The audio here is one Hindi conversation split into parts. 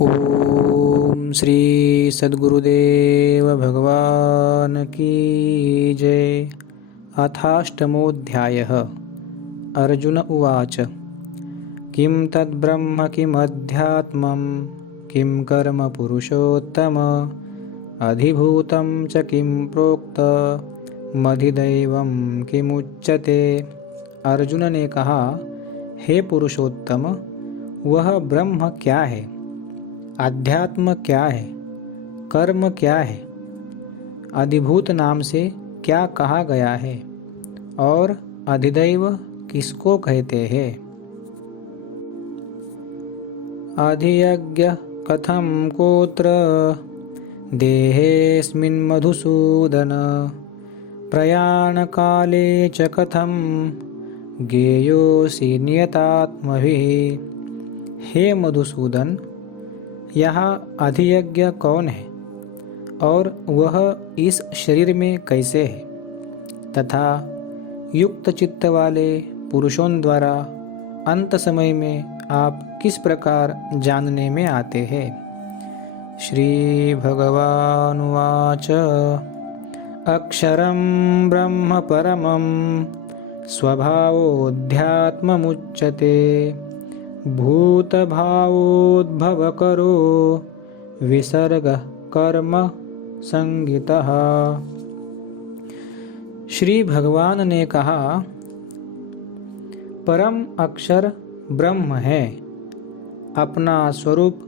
ओम श्री सद्गुरुदेव भगवान की जय। अथाष्टमोऽध्यायः। अर्जुन उवाच किं तद्ब्रह्म किमध्यात्मं किं कर्म पुरुषोत्तम अधिभूतं च किं प्रोक्तमधिदैवं किमुच्यते। अर्जुन ने कहा, हे पुरुषोत्तम, वह ब्रह्म क्या है, अध्यात्म क्या है, कर्म क्या है, अधिभूत नाम से क्या कहा गया है और अधिदैव किसको कहते हैं। अधियज्ञ कथम कोत्र देहेऽस्मिन् मधुसूदन प्रयाण काले च कथम ज्ञेयोऽसि नियतात्मभिः। हे मधुसूदन, यहाँ अधियज्ञ कौन है और वह इस शरीर में कैसे है, तथा युक्त चित्त वाले पुरुषों द्वारा अंत समय में आप किस प्रकार जानने में आते हैं। श्री भगवानुवाच अक्षरं ब्रह्म परमं स्वभावोऽध्यात्ममुच्यते भूतभावोद्भवकरो विसर्गः कर्म संगितः। श्री भगवान ने कहा, परम अक्षर ब्रह्म है। अपना स्वरूप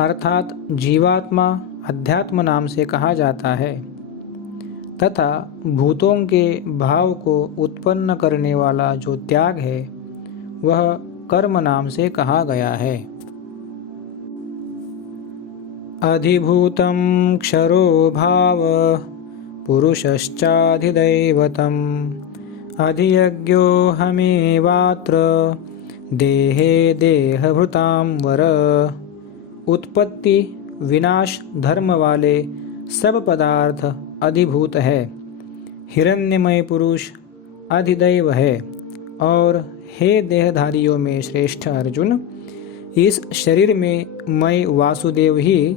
अर्थात जीवात्मा अध्यात्म नाम से कहा जाता है तथा भूतों के भाव को उत्पन्न करने वाला जो त्याग है वह कर्म नाम से कहा गया है। अधिभूतं क्षरो भाव पुरुषश्चाधिदैवतम् अधियज्ञो हमेवात्र देहे देहभृतां वर। उत्पत्ति विनाश धर्म वाले सब पदार्थ अधिभूत है, हिरण्यमय पुरुष अधिदैव है और हे देहधारियों में श्रेष्ठ अर्जुन, इस शरीर में मैं वासुदेव ही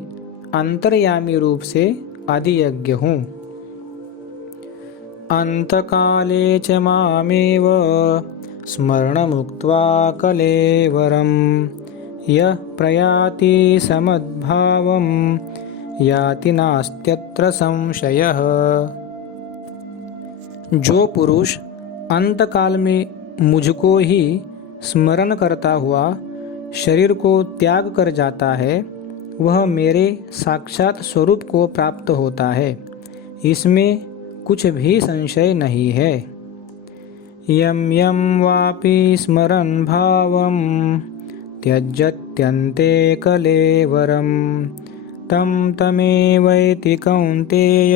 अंतर्यामी रूप से अधियज्ञ हूँ। अंतकाले च मामेव स्मरणमुक्त्वा कलेवरं यः प्रयाति समद्भावं याति नास्त्यत्र संशयः। जो पुरुष अंतकाल में मुझको ही स्मरण करता हुआ शरीर को त्याग कर जाता है, वह मेरे साक्षात स्वरूप को प्राप्त होता है, इसमें कुछ भी संशय नहीं है। यम यम वापि स्मरन् भावं त्यजत्यन्ते कलेवरं तं तमेवैति कौन्तेय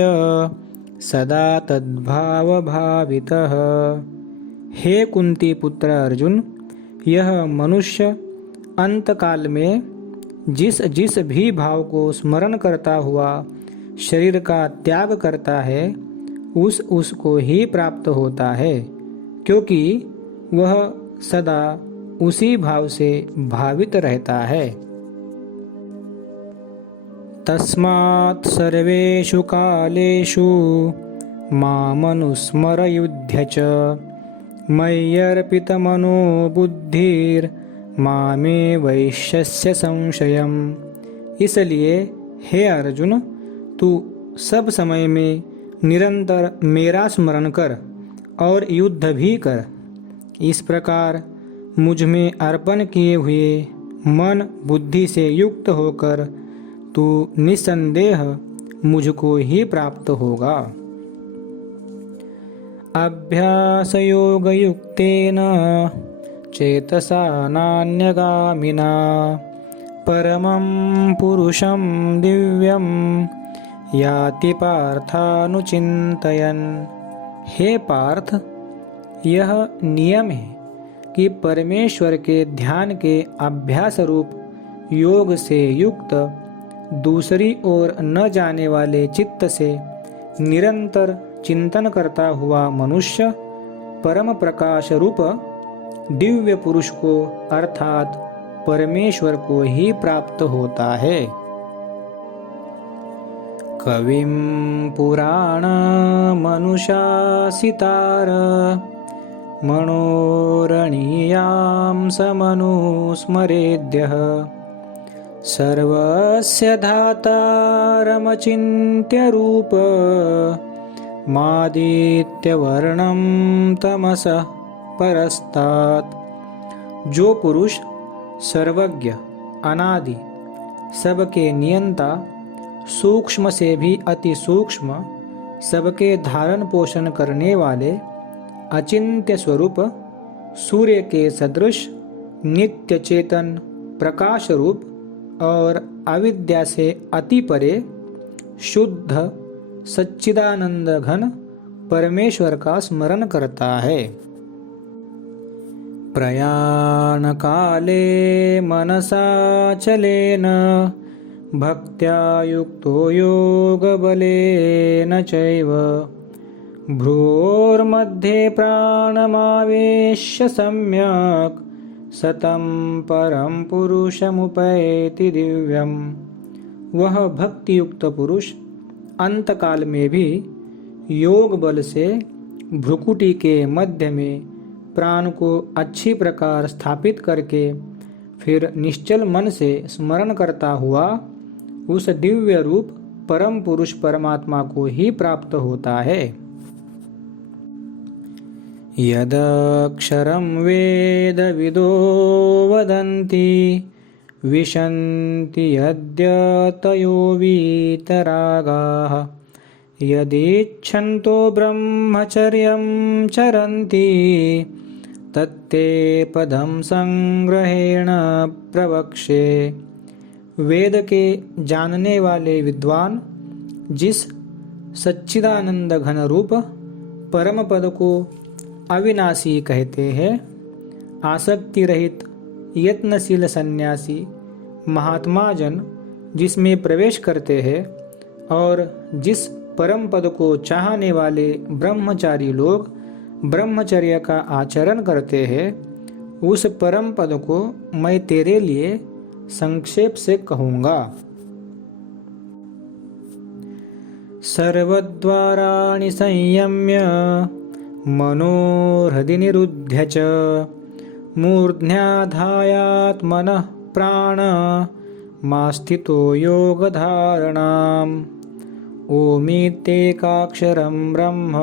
सदा तद्भावभावितः। हे कुंती पुत्र अर्जुन, यह मनुष्य अंतकाल में जिस जिस भी भाव को स्मरण करता हुआ शरीर का त्याग करता है उसको ही प्राप्त होता है, क्योंकि वह सदा उसी भाव से भावित रहता है। तस्मात् सर्वेषु कालेषु मामनुस्मरयुध्य च मय्यर्पितमनो बुद्धिर्मामे वैश्यस्य संशयम्। इसलिए हे अर्जुन, तू सब समय में निरंतर मेरा स्मरण कर और युद्ध भी कर। इस प्रकार मुझ में अर्पण किए हुए मन बुद्धि से युक्त होकर तू निस्संदेह मुझको ही प्राप्त होगा। अभ्यासयोगयुक्तेन चेतसा नान्यगामिना परमं पुरुषं दिव्यं याति पार्थानुचिन्तयन्। हे पार्थ, यह नियम है कि परमेश्वर के ध्यान के अभ्यास रूप योग से युक्त दूसरी ओर न जाने वाले चित्त से निरंतर चिंतन करता हुआ मनुष्य परम प्रकाश रूप दिव्य पुरुष को अर्थात परमेश्वर को ही प्राप्त होता है। कविं पुराण मनुषासितार मनोरणीयां समनुस्मरेद्यः सर्वस्य धातारमचिन्त्य रूप मादित्यवर्णं तमसः परस्तात्। जो पुरुष सर्वज्ञ, अनादि, सबके नियंता, सूक्ष्म से भी अति सूक्ष्म, सबके धारण पोषण करने वाले, अचिंत्य स्वरूप, सूर्य के सदृश, नित्य चेतन, प्रकाश रूप और अविद्या से अति परे, शुद्ध सच्चिदानंद घन परमेश्वर का स्मरण करता है। प्रयाण काले मनसा चलेन भक्त्या युक्तो योग बलेन चैव भ्रूर्मध्ये प्राणमावेश्य सम्यक् सतं परम पुरुषमुपैति दिव्यम। वह भक्ति युक्त पुरुष अंतकाल में भी योग बल से भ्रुकुटी के मध्य में प्राण को अच्छी प्रकार स्थापित करके फिर निश्चल मन से स्मरण करता हुआ उस दिव्य रूप परम पुरुष परमात्मा को ही प्राप्त होता है। यदक्षरं वेदविदो वदन्ति विशन्ति यद्यतयो वीतरागाः यदिच्छन्तो ब्रह्मचर्यं चरन्ति तत्ते पदं संग्रहेण प्रवक्ष्ये। वेद के जानने वाले विद्वान जिस सच्चिदानंद घन रूप परम पद को अविनाशी कहते हैं, आसक्ति रहित यत्नशील सन्यासी महात्मा जन जिसमें प्रवेश करते हैं और जिस परम पद को चाहने वाले ब्रह्मचारी लोग ब्रह्मचर्य का आचरण करते हैं, उस परम पद को मैं तेरे लिए संक्षेप से कहूँगा। सर्वद्वाराणि संयम्य मनोहृदि निरुध्य च मूर्ध्याधायात्मनः प्राण मास्थितो योगधारणाम्। ओमित्येकाक्षरं ब्रह्म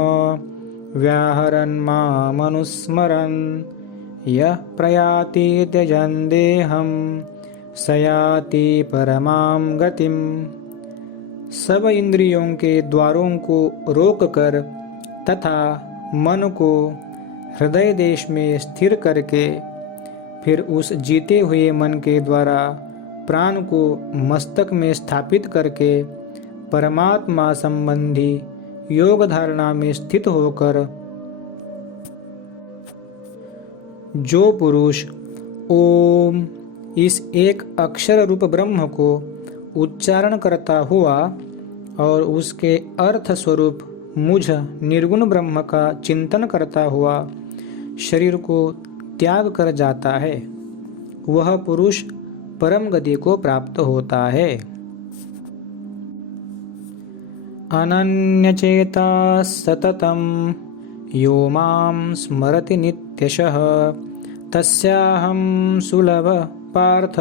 व्याहरन् मामनुस्मरन् यः प्रयाति त्यजन् देहं स याति परमां गतिम्। सब इंद्रियों के द्वारों को रोककर तथा मन को हृदय देश में स्थिर करके फिर उस जीते हुए मन के द्वारा प्राण को मस्तक में स्थापित करके परमात्मा संबंधी योग धारणा में स्थित होकर जो पुरुष ओम इस एक अक्षर रूप ब्रह्म को उच्चारण करता हुआ और उसके अर्थ स्वरूप मुझ निर्गुण ब्रह्म का चिंतन करता हुआ शरीर को त्याग कर जाता है, वह पुरुष परम गति को प्राप्त होता है। अनन्यचेता सततं यो मां स्मरति नित्यशः तस्याहं सुलभ पार्थ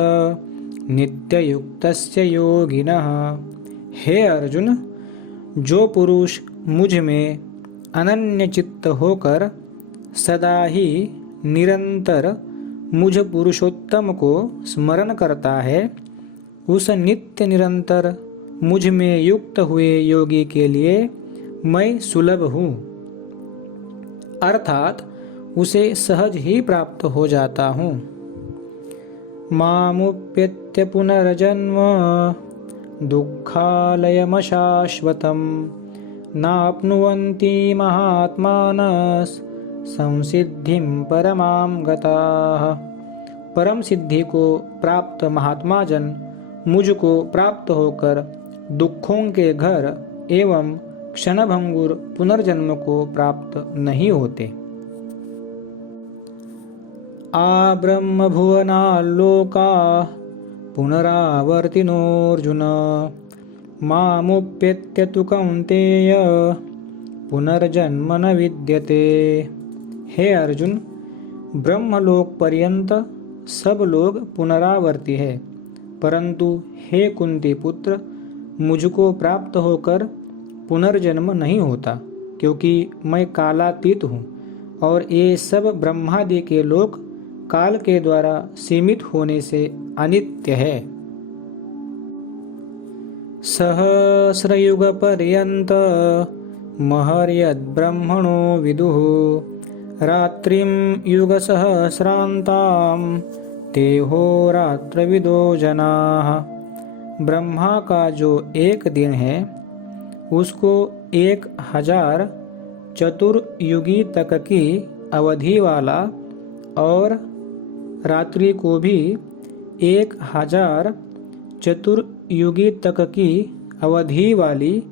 नित्ययुक्तस्य योगिनः। हे अर्जुन, जो पुरुष मुझ में अनन्य चित्त होकर सदा ही निरंतर मुझ पुरुषोत्तम को स्मरण करता है, उस नित्य निरंतर मुझ में युक्त हुए योगी के लिए मैं सुलभ हूँ, अर्थात उसे सहज ही प्राप्त हो जाता हूँ। मामुप्यत्य पुनर्जन्म दुःखालयमशाश्वतं नाप्नुवन्ति महात्मानः संसिद्धिं परमां गताः। परम सिद्धि को प्राप्त महात्मा जन मुझको प्राप्त होकर दुखों के घर एवं क्षणभंगुर पुनर्जन्म को प्राप्त नहीं होते। आ ब्रह्मभुवनाल्लोका पुनरावर्तिनोऽर्जुन मामुप्येत्य तु कौन्तेय पुनर्जन्म न विद्यते। हे अर्जुन, ब्रह्मलोक पर्यंत सब लोग पुनरावर्ती है, परंतु हे कुंती पुत्र, मुझको प्राप्त होकर पुनर्जन्म नहीं होता, क्योंकि मैं कालातीत हूँ और ये सब ब्रह्मादि के लोक काल के द्वारा सीमित होने से अनित्य है। सहस्रयुग पर्यंत महर्यद्ब्रह्मणो विदुः रात्रिं युगसहस्रान्तां तेहोरात्रविदो जनाः। ब्रह्मा का जो एक दिन है उसको 1000 चतुर्युगी तक की अवधि वाला और रात्रि को भी 1000 चतुर्युगी तक की अवधि वाली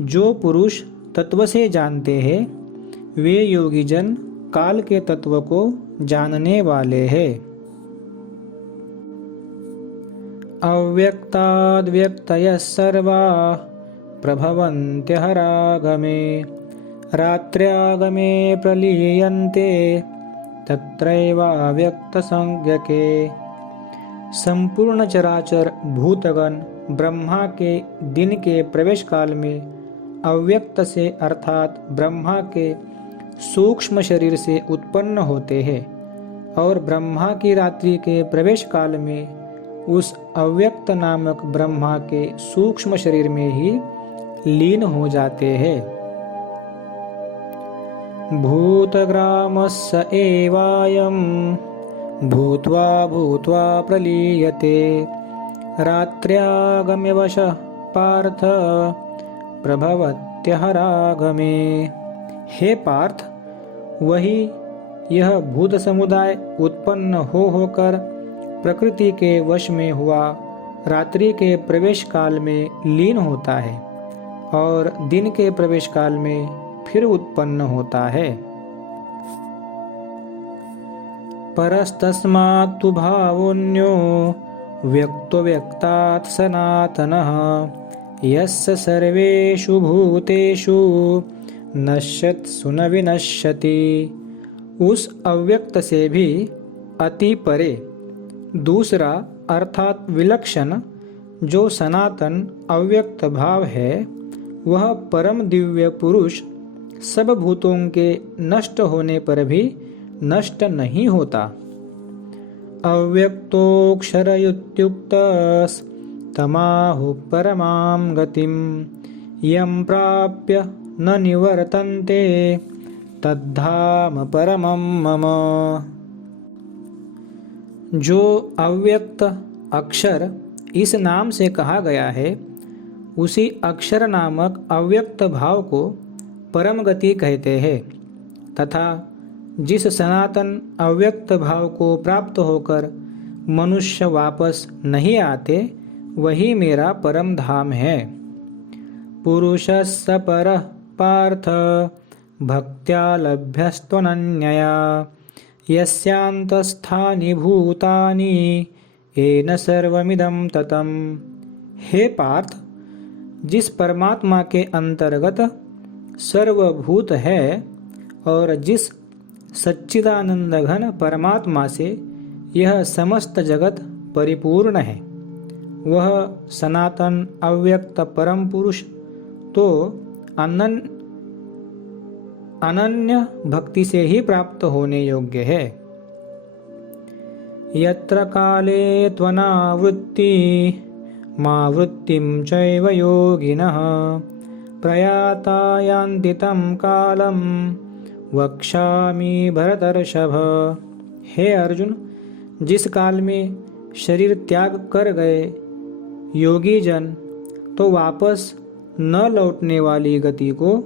जो पुरुष तत्व से जानते हैं वे योगीजन काल के तत्व को जानने वाले हैं। अव्यक्ताद्व्यक्तयः सर्वा प्रभवन्त्यहरागमे रात्र्यागमे प्रलीयन्ते तत्रैवाव्यक्तसंज्ञके। संपूर्ण चराचर भूतगण ब्रह्मा के दिन के प्रवेश काल में अव्यक्त से अर्थात ब्रह्मा के सूक्ष्म शरीर से उत्पन्न होते हैं और ब्रह्मा की रात्रि के प्रवेश काल में उस अव्यक्त नामक ब्रह्मा के सूक्ष्म शरीर में ही लीन हो जाते हैं। भूतग्रामस्य एवायं भूत्वा भूत्वा प्रलीयते रात्र्यागम्यवशः पार्थ प्रभवत्यहरागमे। हे पार्थ, वही यह भूत समुदाय उत्पन्न होकर प्रकृति के वश में हुआ रात्रि के प्रवेश काल में लीन होता है और दिन के प्रवेश काल में फिर उत्पन्न होता है। परस्तस्मात् तु भावोऽन्यो व्यक्तो व्यक्तात् सनातनः यस्य सर्वेषु भूतेषु नश्यत्सु न विनश्यति। उस अव्यक्त से भी अति परे दूसरा अर्थात विलक्षण जो सनातन अव्यक्त भाव है वह परम दिव्य पुरुष सब भूतों के नष्ट होने पर भी नष्ट नहीं होता। अव्यक्तोऽक्षरयुक्तस्तमाहुः परमां गतिं यं प्राप्य न निवर्तन्ते तद्धाम परमं मम। जो अव्यक्त अक्षर इस नाम से कहा गया है उसी अक्षर नामक अव्यक्त भाव को परम गति कहते हैं तथा जिस सनातन अव्यक्त भाव को प्राप्त होकर मनुष्य वापस नहीं आते वही मेरा परम धाम है। पुरुषस्य परः पार्थ भक्त्या लभ्यस्त्वनन्यया यस्यान्तस्थानि भूतानि येन सर्वमिदं ततम्। हे पार्थ, जिस परमात्मा के अंतर्गत सर्वभूत है और जिस सच्चिदानंद घन परमात्मा से यह समस्त जगत परिपूर्ण है वह सनातन अव्यक्त परम पुरुष तो अनन्य भक्ति से ही प्राप्त होने योग्य है। यत्र काले त्वनावृत्ति मा वृत्तिं चैव योगिनः प्रयाता यान्ति तं कालं वक्ष्यामि भरतर्षभ। हे अर्जुन, जिस काल में शरीर त्याग कर गए योगी जन तो वापस न लौटने वाली गति को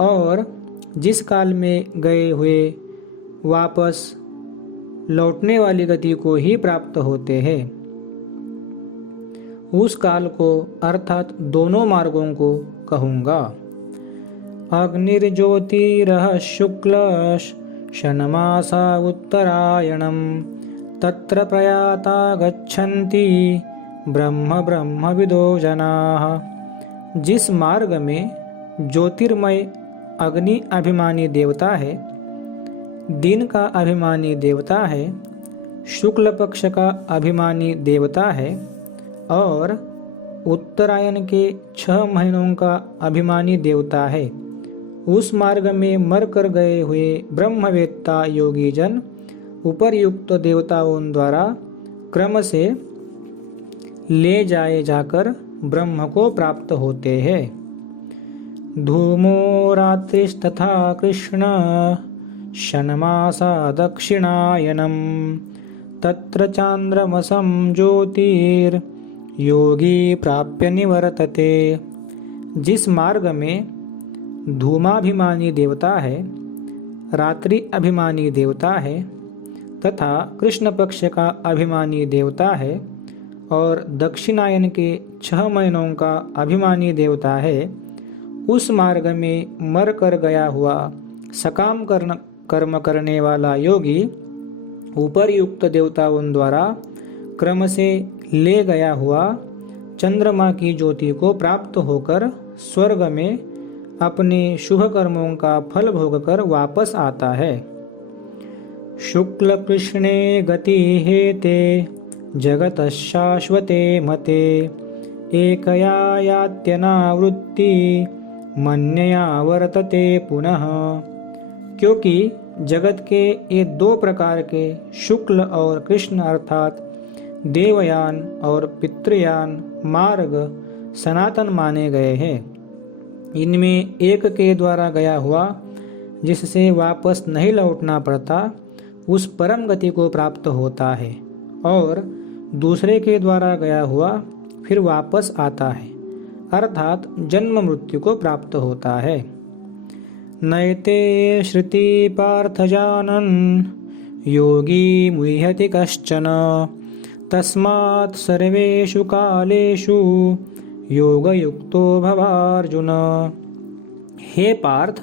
और जिस काल में गए हुए वापस लौटने वाली गति को ही प्राप्त होते हैं उस काल को अर्थात दोनों मार्गों को कहूँगा। अग्निर्ज्योतिरः शुक्ल षण्मासा उत्तरायणं तत्र प्रयाता गच्छन्ति ब्रह्म ब्रह्मविदो जनाः। जिस मार्ग में ज्योतिर्मय अग्नि अभिमानी देवता है, दिन का अभिमानी देवता है, शुक्ल पक्ष का अभिमानी देवता है और उत्तरायण के 6 महीनों का अभिमानी देवता है, उस मार्ग में मरकर गए हुए ब्रह्मवेत्ता योगी जन उपर्युक्त देवताओं द्वारा क्रम से ले जाए जाकर ब्रह्म को प्राप्त होते हैं। धूमो रात्रिस्तथा कृष्ण षण्मासा दक्षिणायनम तत्र चांद्रमसं ज्योतिर् योगी प्राप्य निवर्तते। जिस मार्ग में धूमाभिमानी देवता है, रात्रि अभिमानी देवता है तथा कृष्ण पक्ष का अभिमानी देवता है और दक्षिणायन के 6 महीनों का अभिमानी देवता है, उस मार्ग में मर कर गया हुआ सकाम कर्म करने वाला योगी उपर्युक्त देवताओं द्वारा क्रम से ले गया हुआ चंद्रमा की ज्योति को प्राप्त होकर स्वर्ग में अपने शुभ कर्मों का फल भोगकर वापस आता है। शुक्ल कृष्णे गति हेते जगत शाश्वते मते एकया यात्यनावृत्ति मन्यया वर्तते पुनः। क्योंकि जगत के ये 2 प्रकार के शुक्ल और कृष्ण अर्थात देवयान और पितृयान मार्ग सनातन माने गए हैं। इनमें एक के द्वारा गया हुआ जिससे वापस नहीं लौटना पड़ता उस परम गति को प्राप्त होता है और दूसरे के द्वारा गया हुआ फिर वापस आता है अर्थात जन्म मृत्यु को प्राप्त होता है। नैते श्रुति पार्थ जानन् योगी मुह्यति कश्चन तस्मात् सर्वेषु कालेषु योगयुक्तो भवार्जुन। हे पार्थ,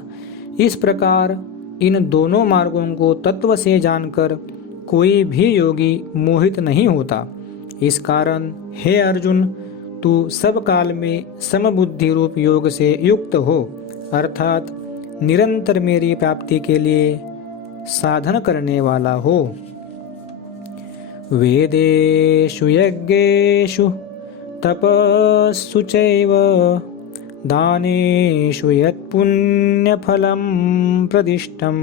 इस प्रकार इन दोनों मार्गों को तत्व से जानकर कोई भी योगी मोहित नहीं होता। इस कारण हे अर्जुन, तू सब काल में समबुद्धि रूप योग से युक्त हो अर्थात निरंतर मेरी प्राप्ति के लिए साधन करने वाला हो। वेदेषु यज्ञेषु तपस्सु चैव दानेषु यत्पुण्यफलं प्रदिष्टम्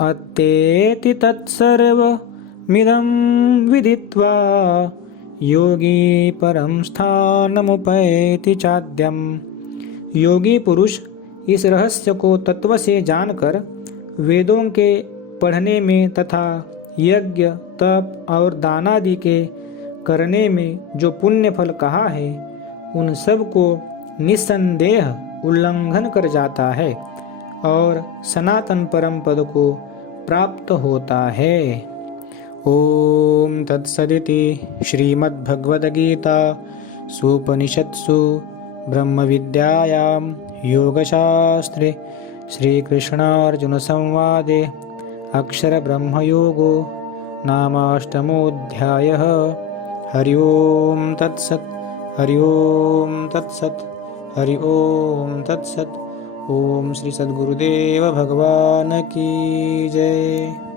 अत्तेति तत्सर्वमिदं विदित्वा योगी परं स्थानमुपैति चाद्यम्। योगी पुरुष इस रहस्य को तत्व से जानकर वेदों के पढ़ने में तथा यज्ञ तप और दानादि के करने में जो पुण्य फल कहा है उन सब को निस्संदेह उल्लंघन कर जाता है और सनातन परम पद को प्राप्त होता है। ओम तत्सदिति श्रीमद्भगवद्गीता सूपनिषत्सु ब्रह्म विद्यायां योगशास्त्रे श्रीकृष्णार्जुन संवादे अक्षर ब्रह्मयोगो नामाष्टमोऽध्यायः। हरि ओम तत्सत्। हरि ओम तत्सत्। हरि ओम तत्सत्। ओम श्री सद्गुरुदेव भगवान की जय।